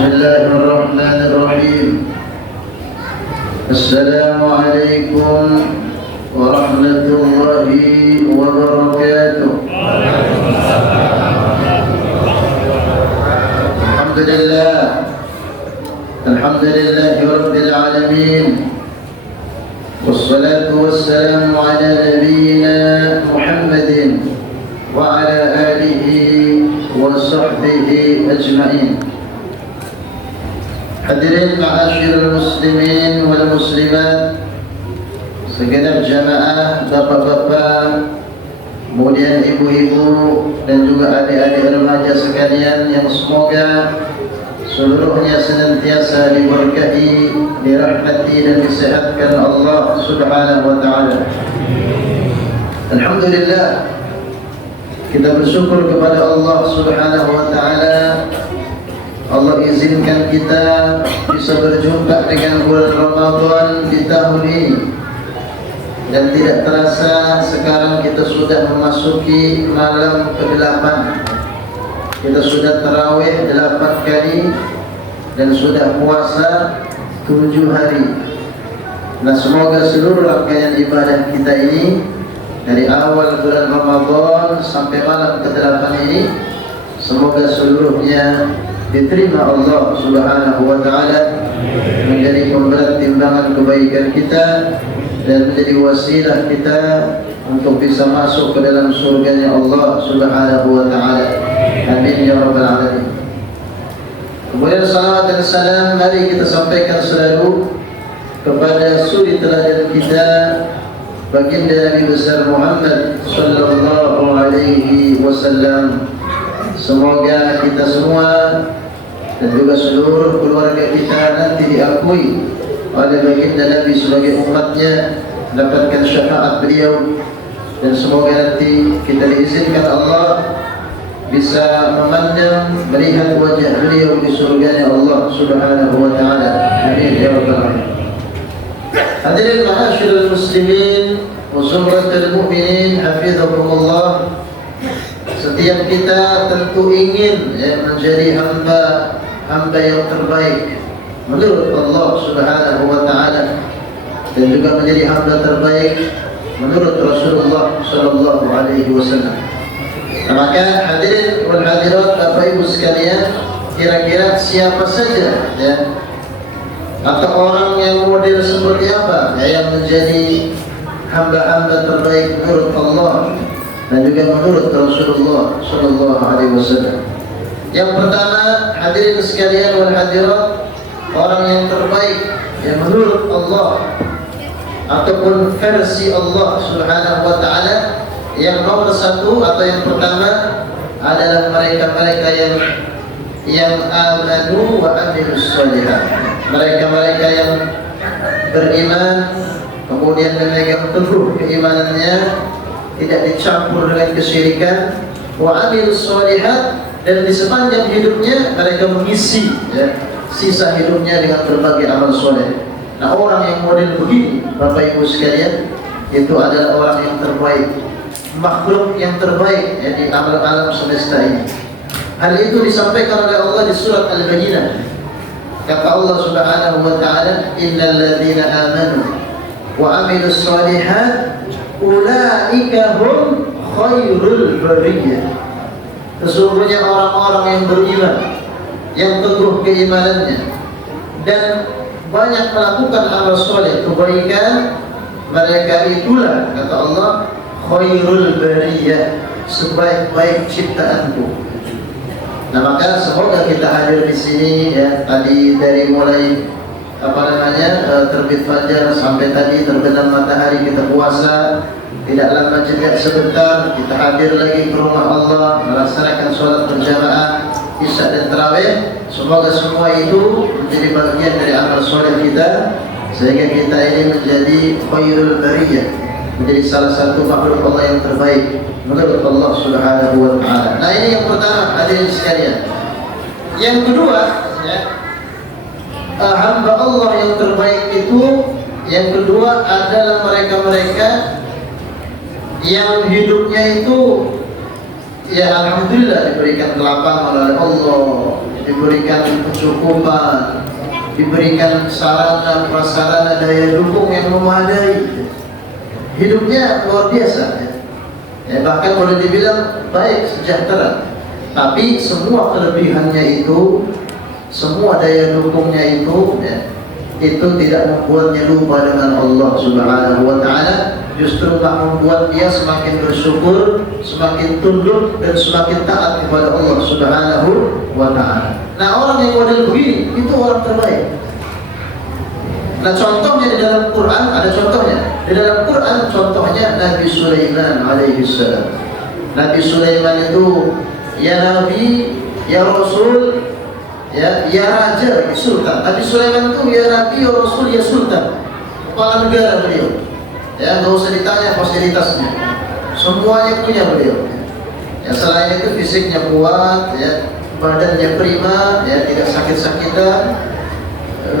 بسم الله الرحمن الرحيم. السلام عليكم ورحمة الله وبركاته. الحمد لله رب العالمين، والصلاة والسلام على نبينا محمد وعلى آله وصحبه أجمعين. Hadirin ma'asyiral muslimin wal muslimat, segenap jamaah, bapak-bapak, kemudian ibu-ibu dan juga adik-adik remaja sekalian yang semoga seluruhnya senantiasa diberkahi, dirahmati dan disehatkan Allah Subhanahu wa taala. Alhamdulillah, kita bersyukur kepada Allah Subhanahu wa taala. Allah izinkan kita bisa berjumpa dengan bulan Ramadan di tahun ini, dan tidak terasa sekarang kita sudah memasuki malam ke-8. Kita sudah tarawih 8 kali dan sudah puasa 7 hari. Nah, semoga seluruh rangkaian ibadah kita ini dari awal bulan Ramadan sampai malam ke-8 ini, semoga seluruhnya diterima Allah Subhanahu wa taala, menjadi pemberat timbangan kebaikan kita dan menjadi wasilah kita untuk bisa masuk ke dalam surganya Allah Subhanahu wa taala. Amin ya rabbal alamin. Kemudian salawat dan salam mari kita sampaikan selalu kepada suri teladan kita, baginda Nabi besar Muhammad sallallahu alaihi wasallam. Semoga kita semua dan juga seluruh keluarga kita nanti diakui oleh baginda Nabi sebagai umatnya, mendapatkan syafaat beliau, dan semoga nanti kita diizinkan Allah bisa memandang, melihat wajah beliau di surganya Allah Subhanahu wa taala. Amin ya rabbal alamin. Hadirin ma'asyiral muslimin wa zumratul mu'minin, hafizakumullah. Setiap kita tentu ingin menjadi hamba yang terbaik menurut Allah Subhanahu wa taala, dan juga menjadi hamba terbaik menurut Rasulullah sallallahu alaihi wasallam. Maka hadirin wal hadirat, Bapak Ibu sekalian, kira-kira siapa saja atau orang yang model seperti apa yang menjadi hamba-hamba terbaik menurut Allah dan juga menurut Rasulullah sallallahu alaihi wasallam? Yang pertama, hadirin sekalian wal hadirat, orang yang terbaik yang menurut Allah ataupun versi Allah Subhanahu wa taala, yang nomor satu atau yang pertama adalah mereka-mereka yang amanu wa amilus shalihat. Mereka-mereka yang beriman kemudian memegang teguh keimanannya, tidak dicampur dengan kesyirikan, wa amilus shalihat, dan di sepanjang hidupnya mereka mengisi sisa hidupnya dengan berbagai amal soleh. Nah, orang yang model begini, Bapak Ibu sekalian, itu adalah orang yang terbaik, makhluk yang terbaik di alam semesta ini. Hal itu disampaikan oleh Allah di surat Al-Bayyinah. Kata Allah Subhanahu wa taala, innal ladzina amanu wa amilus shalihat ulaika hum khairul bariyah. Sesungguhnya orang-orang yang beriman, yang teguh keimanannya dan banyak melakukan amal soleh, kebaikan, mereka itulah, kata Allah, khairul bariyah, sebaik-baik ciptaanku. Nah, maka semoga kita hadir di sini tadi dari mulai terbit fajar sampai tadi terbenam matahari kita puasa, tidak lama jeda sebentar kita hadir lagi ke rumah Allah melaksanakan sholat berjamaah isya dan tarawih. Semoga semua itu menjadi bagian dari amal soleh kita, sehingga kita ini menjadi khairul bariyah, menjadi salah satu makhluk Allah yang terbaik menurut Allah Subhanahu wa taala. Nah, ini yang pertama, hadirin sekalian. Yang kedua, hamba Allah yang terbaik itu, yang kedua adalah mereka-mereka yang hidupnya itu ya alhamdulillah diberikan kelapangan oleh Allah, diberikan kecukupan, diberikan sarana prasarana daya dukung yang memadai. Hidupnya luar biasa ya, bahkan boleh dibilang baik, sejahtera. Tapi semua kelebihannya itu, semua daya dukungnya itu ya, itu tidak membuatnya lupa dengan Allah Subhanahu wa Ta'ala. Justru membuat dia semakin bersyukur, semakin tunduk dan semakin taat kepada Allah Subhanahu wa Ta'ala. Nah, orang yang model begini itu orang terbaik. Nah, contohnya di dalam Quran ada contohnya. Di dalam Quran contohnya Nabi Sulaiman alaihi salam. Nabi Sulaiman itu ya Nabi, ya Rasul, ya Raja, ya Sultan. Nabi Sulaiman itu ya Nabi, ya Rasul, ya Sultan. Kepala negara beliau. Ya, nggak usah ditanya fasilitasnya, semuanya punya beliau. Ya, selain itu fisiknya kuat, ya, badannya prima, ya, tidak sakit-sakitan,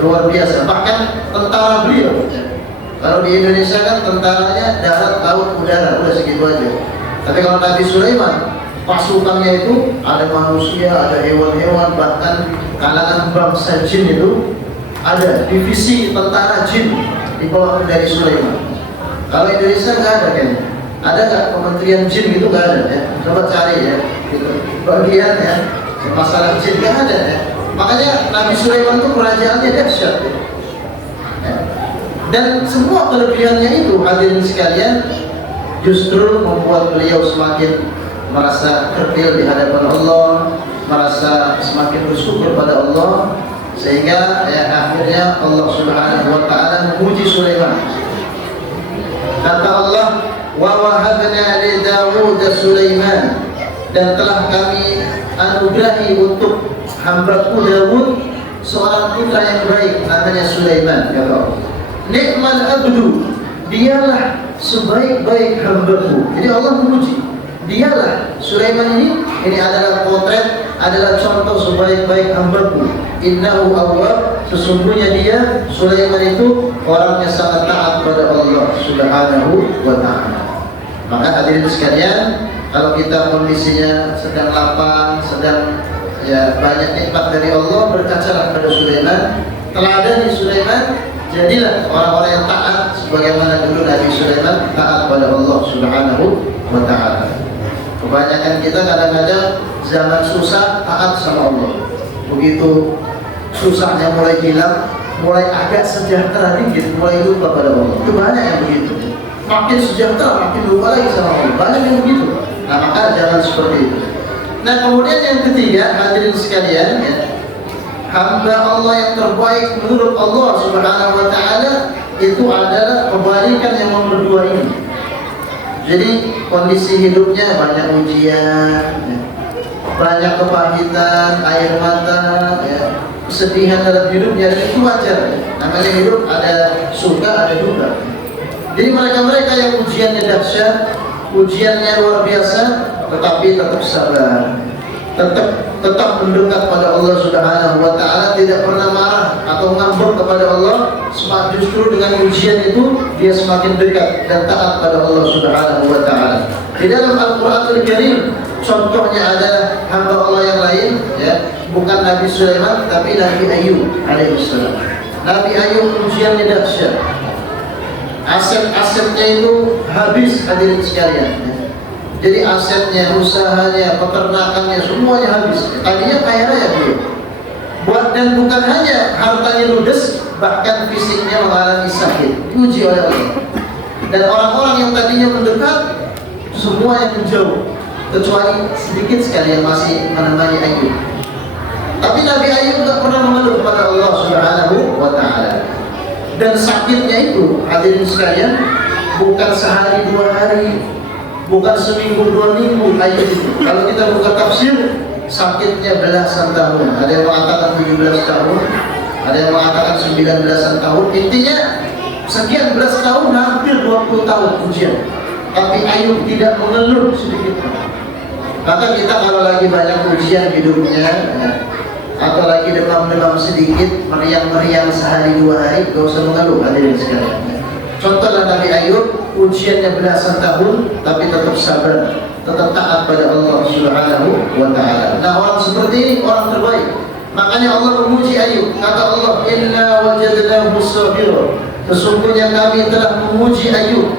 luar biasa. Bahkan tentara beliau, ya. Kalau di Indonesia kan tentaranya darat, laut, udara, udah segitu aja. Tapi kalau Nabi Sulaiman, pasukannya itu ada manusia, ada hewan-hewan, bahkan kalangan bangsa jin itu ada divisi tentara jin di bawah dari Sulaiman. Kalau Indonesia nggak ada kayaknya. Ada nggak kementerian jin gitu? Nggak ada ya. Coba cari ya. Gitu. Bagian ya masalah jin nggak ada ya. Makanya Nabi Sulaiman itu kerajaannya dahsyat ya. Dan semua kelebihannya itu hadirin sekalian justru membuat beliau semakin merasa kerdil di hadapan Allah, merasa semakin bersyukur pada Allah, sehingga ya akhirnya Allah Subhanahu wa Ta'ala memuji Sulaiman. Kata Allah, wa wahabna li Dawud Sulaiman, dan telah kami anugerahi untuk hambaku Dawud seorang putra yang baik namanya Sulaiman. Kata Allah, nikmal abdu, dialah sebaik-baik hambaku. Jadi Allah memuji, dialah Sulaiman ini adalah potret, adalah contoh sebaik-baik hambaku. Innahu awwab, sesungguhnya dia Sulaiman itu orangnya sangat taat pada Allah Subhanahu wa Ta'ala. Maka hadirin sekalian, kalau kita kondisinya sedang lapang, sedang ya banyak nikmat dari Allah, berkacalah pada Sulaiman, teladani Sulaiman, jadilah orang-orang yang taat sebagaimana dulu Nabi Sulaiman taat pada Allah Subhanahu wa Ta'ala. Kebanyakan kita kadang-kadang zaman susah taat sama Allah, begitu susahnya mulai hilang, mulai agak sejahtera dikit, mulai lupa pada Allah. Itu banyak yang begitu. Makin sejahtera, makin lupa lagi sama Allah. Banyak yang begitu. Nah, maka jangan seperti itu. Nah, kemudian yang ketiga, hadirin sekalian, ya, hamba Allah yang terbaik menurut Allah Subhanahu wa Ta'ala itu adalah kebalikan yang nomor dua ini. Jadi kondisi hidupnya banyak ujian, ya, banyak kepahitan, air mata, ya, kesedihan dalam hidupnya, dan itu wajar. Namanya hidup ada suka, ada duka. Jadi mereka-mereka yang ujiannya dahsyat, ujiannya luar biasa, tetapi tetap sabar, tetap mendekat pada Allah Subhanahu wa Ta'ala, tidak pernah marah atau ngambek kepada Allah. Justru dengan ujian itu dia semakin dekat dan taat pada Allah Subhanahu wa Ta'ala. Di dalam Al-Qur'anul Karim contohnya adalah hamba Allah yang lain, ya, bukan Nabi Sulaiman tapi Nabi Ayub alaihissalam. Nabi Ayub ujiannya dahsyat. Aset-asetnya itu habis, hadirin sekalian. Jadi asetnya, usahanya, peternakannya semuanya habis. Tadinya kaya raya dia. Dan bukan hanya hartanya ludes, bahkan fisiknya mengalami sakit, diuji oleh Allah. Dan orang-orang yang tadinya mendekat, semua yang menjauh, kecuali sedikit sekali yang masih menemani Ayub. Tapi Nabi Ayub tidak pernah mengeluh kepada Allah Subhanahu wa Ta'ala. Dan sakitnya itu, hadirin sekalian, bukan sehari dua hari, bukan seminggu dua minggu Ayub itu. Kalau kita buka tafsir, sakitnya belasan tahun. Ada yang mengatakan 17 tahun, ada yang mengatakan 19-an tahun. Intinya sekian belas tahun, hampir 20 tahun ujian. Tapi Ayub tidak mengeluh sedikit. Maka kita kalau lagi banyak ujian hidupnya, ya, atau lagi demam-demam sedikit, meriang-meriang sehari dua hari, gak usah mengeluh, hadirin sekalian. Contohnya Nabi Ayub, ujiannya belasan tahun, tapi tetap sabar, tetap taat pada Allah Subhanahu wa taala. Nah, orang seperti ini orang terbaik. Makanya Allah memuji Ayub. Kata Allah, "Inna wajadnahu sabira." Sesungguhnya kami telah memuji Ayub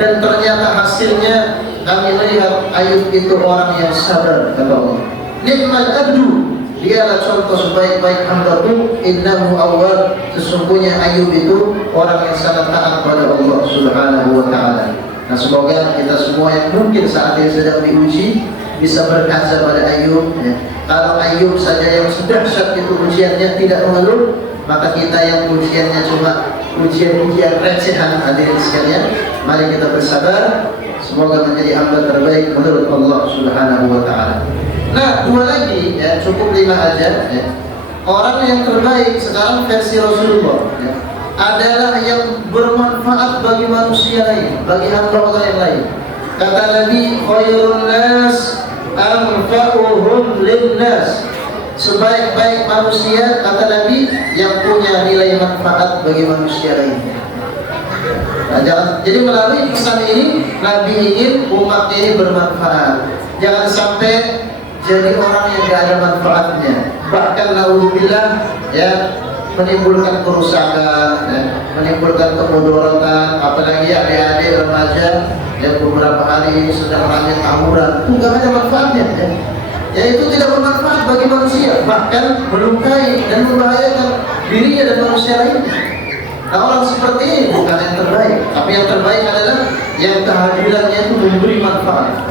dan ternyata hasilnya kami melihat Ayub itu orang yang sabar, kata Allah. Ni'mal abdu, dialah contoh sebaik-baik hamba-Ku, innahu awwab. Sesungguhnya Ayub itu orang yang sangat taat pada Allah Subhanahu wa taala. Nah, semoga kita semua yang mungkin saat ini sedang diuji bisa berkaca pada Ayub, ya. Kalau Ayub saja yang sedahsyat itu ujiannya tidak mengeluh, maka kita yang ujiannya cuma ujian-ujian recehan, hadirin sekalian, mari kita bersabar. Semoga menjadi hamba terbaik menurut Allah Subhanahu wa taala. Nah, dua lagi, ya, cukup 5 aja, ya. Orang yang terbaik sekarang versi Rasulullah, ya, adalah yang bermanfaat bagi manusia lain, bagi hamba Allah yang lain. Kata Nabi, khairun nas anfa'uhum linnas. Sebaik-baik manusia, kata Nabi, yang punya nilai manfaat bagi manusia lain. Nah, jadi melalui pesan ini Nabi ingin umatnya ini bermanfaat. Jangan sampai jadi orang yang tidak ada manfaatnya. Bahkan naudzubillah, ya, menimbulkan kerusakan, ya, menimbulkan kemudaratan. Apalagi adik-adik remaja yang beberapa hari ini sedang rajin tawuran, itu nggak ada manfaatnya, ya. Ya, itu tidak bermanfaat bagi manusia, bahkan melukai dan membahayakan dirinya dan manusia lainnya. Nah, orang seperti ini bukan yang terbaik, tapi yang terbaik adalah yang kehadirannya itu memberi manfaat,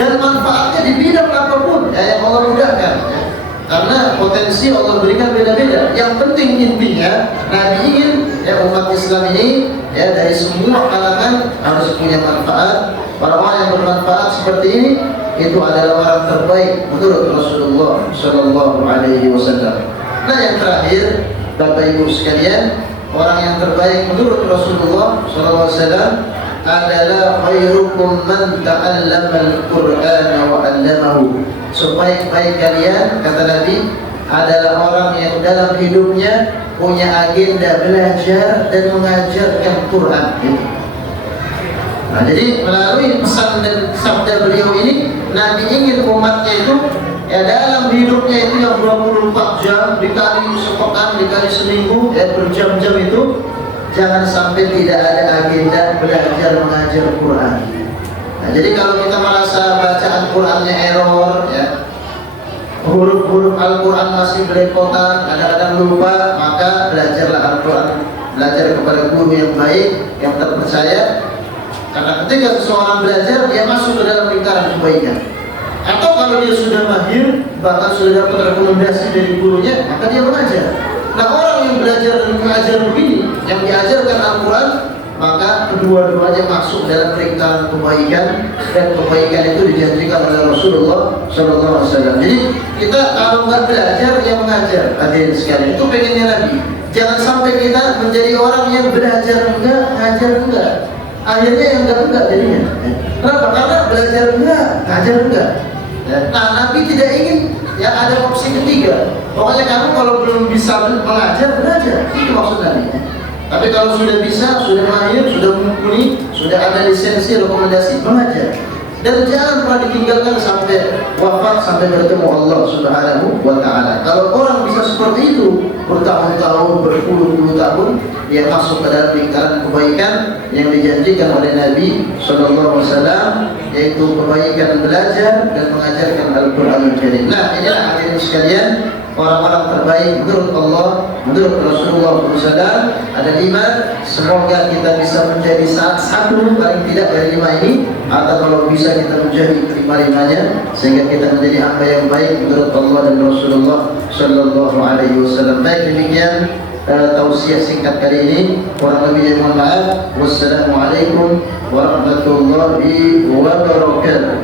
dan manfaatnya di bidang apapun, ya, yang Allah mudahkan, ya. Karena potensi Allah berikan beda-beda. Yang penting intinya Nabi ingin, ya, umat Islam ini, ya, dari semua kalangan harus punya manfaat. Orang-orang yang bermanfaat seperti ini itu adalah orang terbaik menurut Rasulullah Shallallahu Alaihi Wasallam. Nah, yang terakhir, Bapak Ibu sekalian, orang yang terbaik menurut Rasulullah Shallallahu Alaihi Wasallam adalah khairukum man ta'allama al-Qur'ana wa 'allamahu. Sebaik-baik kalian, kata Nabi, adalah orang yang dalam hidupnya punya agenda belajar dan mengajarkan Quran. Nah, jadi melalui pesan dan sabda beliau ini, Nabi ingin umatnya itu, ya, dalam hidupnya itu yang 24 jam dikali sepekan, dikali seminggu, ya, berjam-jam itu, jangan sampai tidak ada agenda belajar mengajar Quran. Nah, jadi kalau kita merasa bacaan Qurannya error, ya, huruf-huruf Al-Quran masih belepotan, kadang-kadang lupa, maka belajarlah Al-Quran, belajar kepada guru yang baik, yang terpercaya. Karena ketika seseorang belajar, dia masuk ke dalam lingkaran kebaikan. Atau kalau dia sudah mahir, bahkan sudah dapat rekomendasi dari gurunya, maka dia mengajar. Nah, orang yang belajar dan mengajar begini, yang diajarkan Al-Quran, maka kedua-duanya masuk dalam lingkaran kebaikan, dan kebaikan itu dijanjikan oleh Rasulullah Sallallahu Alaihi Wasallam. Jadi kita kalau nggak belajar, ya mengajar. Hadirin sekalian, itu pengennya Nabi. Jangan sampai kita menjadi orang yang belajar enggak, ngajar enggak. Akhirnya yang enggak jadinya. Kenapa? Karena belajar enggak, ngajar enggak. Nah, Nabi tidak ingin, ya, ada opsi ketiga. Pokoknya kamu kalau belum bisa mengajar, belajar. Itu maksud Nabi. Tapi kalau sudah bisa, sudah mahir, sudah mumpuni, sudah ada lisensi, rekomendasi, mengajar. Dan jangan pernah ditinggalkan sampai wafat, sampai bertemu Allah Subhanahu wa taala. Kalau orang bisa seperti itu bertahun-tahun, berpuluh-puluh tahun, dia masuk ke dalam lingkaran kebaikan yang dijanjikan oleh Nabi Sallallahu Alaihi Wasallam, yaitu kebaikan belajar dan mengajarkan Al-Quranul Karim. Nah, inilah hadirin sekalian, orang-orang terbaik menurut Allah, menurut Rasulullah SAW. Ada 5. Semoga kita bisa menjadi satu paling tidak dari 5 ini, atau kalau bisa kita menjadi 5-5-nya, sehingga kita menjadi hamba yang baik menurut Allah dan Rasulullah Sallallahu Alaihi Wasallam. Baik, demikian tausiah singkat kali ini. Kurang lebihnya mohon maaf. Wassalamualaikum warahmatullahi wabarakatuh.